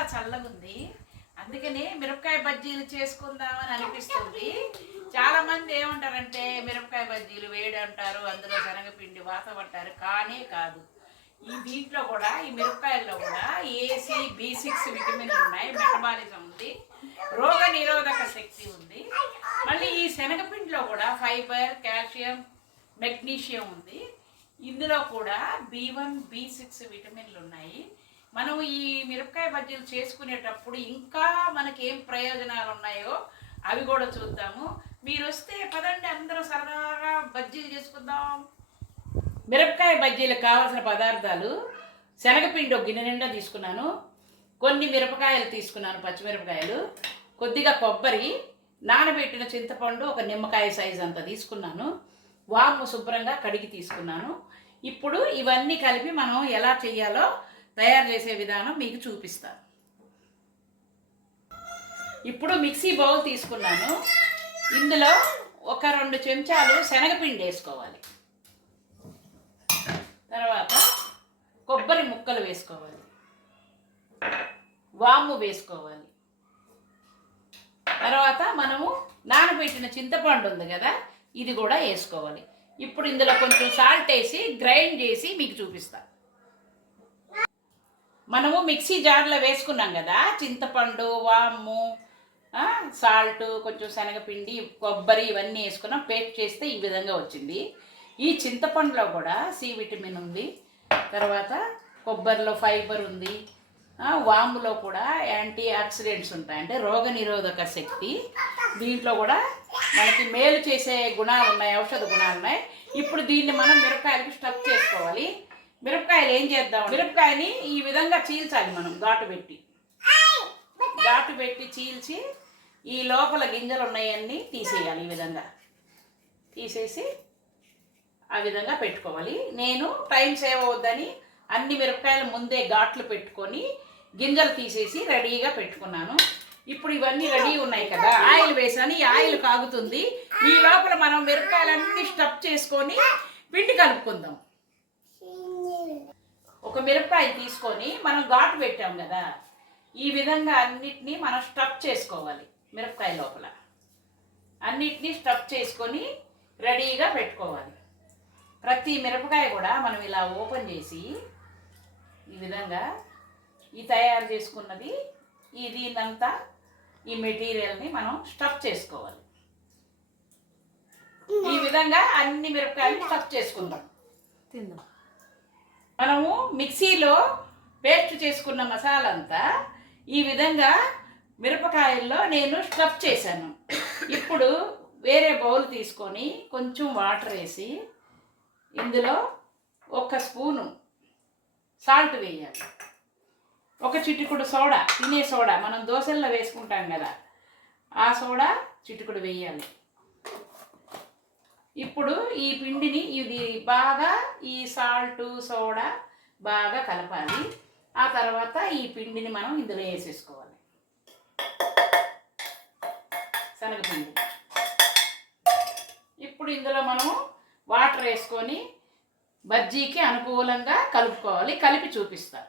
చాలా చల్లగా ఉంది. అందుకని మిరపకాయ బజ్జీలు చేసుకుందామని అనిపిస్తుంది. చాలా మంది ఏమంటారంటే మిరపకాయ బజ్జీలు వేడి అంటారు, అందులో శనగపిండి వాతం అంటారు. కానీ కాదు, ఈ దీంట్లో కూడా ఈ మిరపకాయల్లో కూడా ఏసీ B6 విటమిన్లు ఉన్నాయి, మెటబాలిజం ఉంది, రోగ నిరోధక శక్తి ఉంది. మళ్ళీ ఈ శనగపిండిలో కూడా ఫైబర్, కాల్షియం, మెగ్నీషియం ఉంది. ఇందులో కూడా B1 B6 విటమిన్లు ఉన్నాయి. మనం ఈ మిరపకాయ బజ్జీలు చేసుకునేటప్పుడు ఇంకా మనకి ఏం ప్రయోజనాలు ఉన్నాయో అవి కూడా చూద్దాము. మీరు వస్తే పదండి, అందరూ సరదాగా బజ్జీలు చేసుకుందాం. మిరపకాయ బజ్జీలకు కావాల్సిన పదార్థాలు: శనగపిండి ఒక గిన్నె నిండా తీసుకున్నాను, కొన్ని మిరపకాయలు తీసుకున్నాను, పచ్చిమిరపకాయలు, కొద్దిగా కొబ్బరి, నానబెట్టిన చింతపండు ఒక నిమ్మకాయ సైజు అంత తీసుకున్నాను, వాము శుభ్రంగా కడిగి తీసుకున్నాను. ఇప్పుడు ఇవన్నీ కలిపి మనం ఎలా చేయాలో తయారు చేసే విధానం మీకు చూపిస్తాను. ఇప్పుడు మిక్సీ బౌల్ తీసుకున్నాను, ఇందులో ఒక 2 చెంచాలు శనగపిండి వేసుకోవాలి. తర్వాత కొబ్బరి ముక్కలు వేసుకోవాలి, వాము వేసుకోవాలి. తర్వాత మనము నానబెట్టిన చింతపండు ఉంది కదా, ఇది కూడా వేసుకోవాలి. ఇప్పుడు ఇందులో కొంచెం సాల్ట్ వేసి గ్రైండ్ చేసి మీకు చూపిస్తాను. మనము మిక్సీ జార్లో వేసుకున్నాం కదా, చింతపండు, వాము, సాల్ట్, కొంచెం శనగపిండి, కొబ్బరి ఇవన్నీ వేసుకున్నాం. పేస్ట్ చేస్తే ఈ విధంగా వచ్చింది. ఈ చింతపండులో కూడా సి విటమిన్ ఉంది, తర్వాత కొబ్బరిలో ఫైబర్ ఉంది, వాములో కూడా యాంటీ ఆక్సిడెంట్స్ ఉంటాయి, అంటే రోగ నిరోధక శక్తి. దీంట్లో కూడా మనకి మేలు చేసే గుణాలు ఉన్నాయి, ఔషధ గుణాలు ఉన్నాయి. ఇప్పుడు దీన్ని మనం మిరపకాయలకు స్టఫ్ చేసుకోవాలి. మిరపకాయలు ఏం చేద్దాం, మిరపకాయని ఈ విధంగా చీల్చాలి. మనం ఘాటు పెట్టి చీల్చి ఈ లోపల గింజలు ఉన్నాయన్నీ తీసేయాలి. ఈ విధంగా తీసేసి ఆ విధంగా పెట్టుకోవాలి. నేను టైం సేవ్ అవుద్దని అన్ని మిరపకాయలు ముందే ఘాట్లు పెట్టుకొని గింజలు తీసేసి రెడీగా పెట్టుకున్నాను. ఇప్పుడు ఇవన్నీ రెడీ ఉన్నాయి కదా, ఆయిల్ వేసాను. ఈ ఆయిల్ కాగుతుంది. ఈ లోపల మనం మిరపకాయలన్నీ స్టఫ్ చేసుకొని పిండి కలుపుకుందాం. ఒక మిరపకాయ తీసుకొని మనం ఘాటు పెట్టాం కదా, ఈ విధంగా అన్నిటినీ మనం స్టఫ్ చేసుకోవాలి. మిరపకాయ లోపల అన్నిటినీ స్టఫ్ చేసుకొని రెడీగా పెట్టుకోవాలి. ప్రతి మిరపకాయ కూడా మనం ఇలా ఓపెన్ చేసి ఈ విధంగా ఈ తయారు చేసుకున్నది దీనంతా ఈ మెటీరియల్ని మనం స్టఫ్ చేసుకోవాలి. ఈ విధంగా అన్ని మిరపకాయలు స్టఫ్ చేసుకుందాం. తిందాం. మనము మిక్సీలో పేస్ట్ చేసుకున్న మసాలా అంతా ఈ విధంగా మిరపకాయల్లో నేను స్టఫ్ చేశాను. ఇప్పుడు వేరే బౌల్ తీసుకొని కొంచెం వాటర్ వేసి ఇందులో 1 స్పూను సాల్ట్ వేయాలి, 1 చిటికుడు సోడా, తినే సోడా, మనం దోశల్లో వేసుకుంటాం కదా, ఆ సోడా చిటికుడు వేయాలి. ఇప్పుడు ఈ పిండిని ఇది బాగా ఈ సాల్ట్, సోడా బాగా కలపాలి. ఆ తర్వాత ఈ పిండిని మనం ఇందులో వేసేసుకోవాలి. శనగపిండి. ఇప్పుడు ఇందులో మనము వాటర్ వేసుకొని బజ్జీకి అనుకూలంగా కలుపుకోవాలి. కలిపి చూపిస్తా.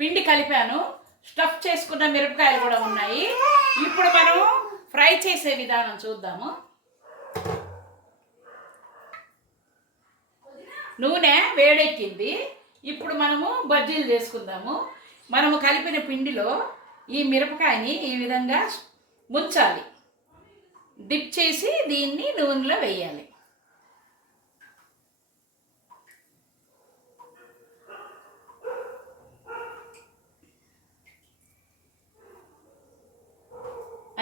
పిండి కలిపాను, స్టఫ్ చేసుకున్న మిరపకాయలు కూడా ఉన్నాయి. ఇప్పుడు మనం ఫ్రై చేసే విధానం చూద్దాము. నూనె వేడెక్కింది. ఇప్పుడు మనము బజ్జీలు చేసుకుందాము. మనము కలిపిన పిండిలో ఈ మిరపకాయని ఈ విధంగా ముంచాలి, డిప్ చేసి దీన్ని నూనెలో వేయాలి.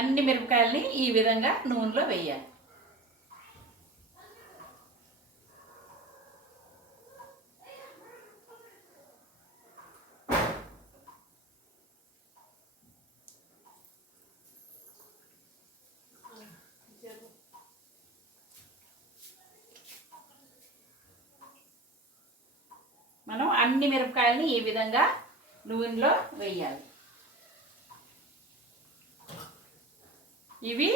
అన్ని మిరపకాయల్ని ఈ విధంగా నూనెలో వేయాలి. మనం అన్ని మిరపకాయల్ని ఈ విధంగా నూనెలో వేయాలి. ఇవి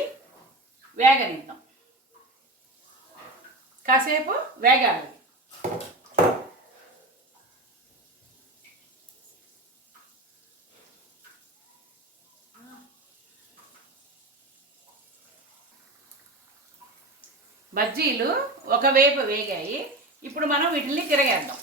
వేగనిద్దాం, కాసేపు వేగాలి. బజ్జీలు ఒకవైపు వేగాయి. ఇప్పుడు మనం వీటిని తిరగేద్దాం.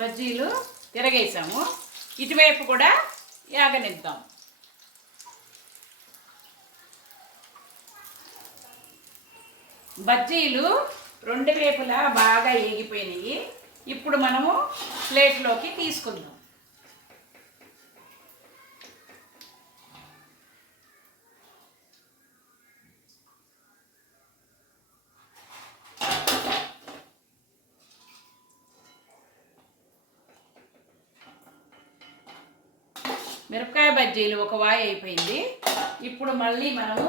బజ్జీలు తిరగేసాము. ఇటువైపు కూడా యాగనిద్దాం. బజ్జీలు రెండు వైపులా బాగా ఏగిపోయినాయి. ఇప్పుడు మనము ప్లేట్లోకి తీసుకుందాం. మిరపకాయ బజ్జీలు ఒక వాయి అయిపోయింది. ఇప్పుడు మళ్ళీ మనము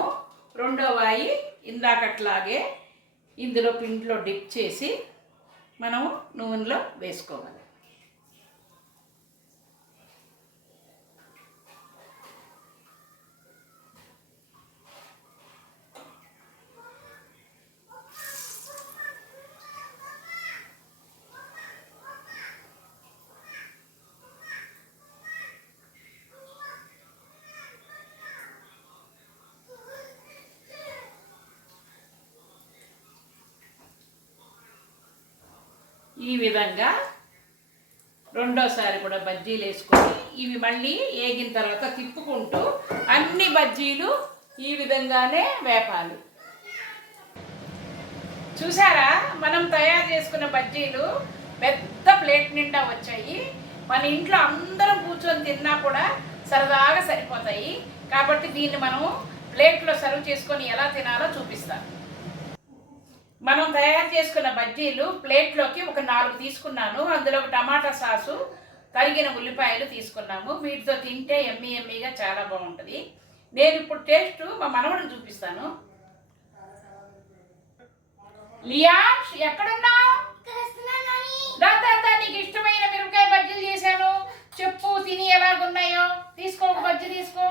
రెండో వాయి ఇందాకట్లాగే ఇందులో పిండిలో డిప్ చేసి మనము నూనెలో వేసుకోవాలి. ఈ విధంగా రెండోసారి కూడా బజ్జీలు వేసుకొని ఇవి మళ్ళీ వేగిన తర్వాత తిప్పుకుంటూ అన్ని బజ్జీలు ఈ విధంగానే వేపాలి. చూసారా, మనం తయారు చేసుకున్న బజ్జీలు పెద్ద ప్లేట్ నిండా వచ్చాయి. మన ఇంట్లో అందరం కూర్చొని తిన్నా కూడా సరదాగా సరిపోతాయి. కాబట్టి దీన్ని మనము ప్లేట్లో సర్వ్ చేసుకొని ఎలా తినాలో చూపిస్తాను. మనం తయారు చేసుకున్న బజ్జీలు ప్లేట్లోకి ఒక 4 తీసుకున్నాను. అందులో ఒక టమాటా సాసు, తరిగిన ఉల్లిపాయలు తీసుకున్నాము. వీటితో తింటే ఎమ్మీ ఎమ్మీగా చాలా బాగుంటుంది. నేను ఇప్పుడు టేస్ట్ మా మనవడికి చూపిస్తాను. లియాష్, ఎక్కడున్నావు? నీకు ఇష్టమైన మిరపకాయ బజ్జీలు చేశాను. చెప్పు, తిని ఎలాగున్నాయో. తీసుకో, ఒక బజ్జీ తీసుకో.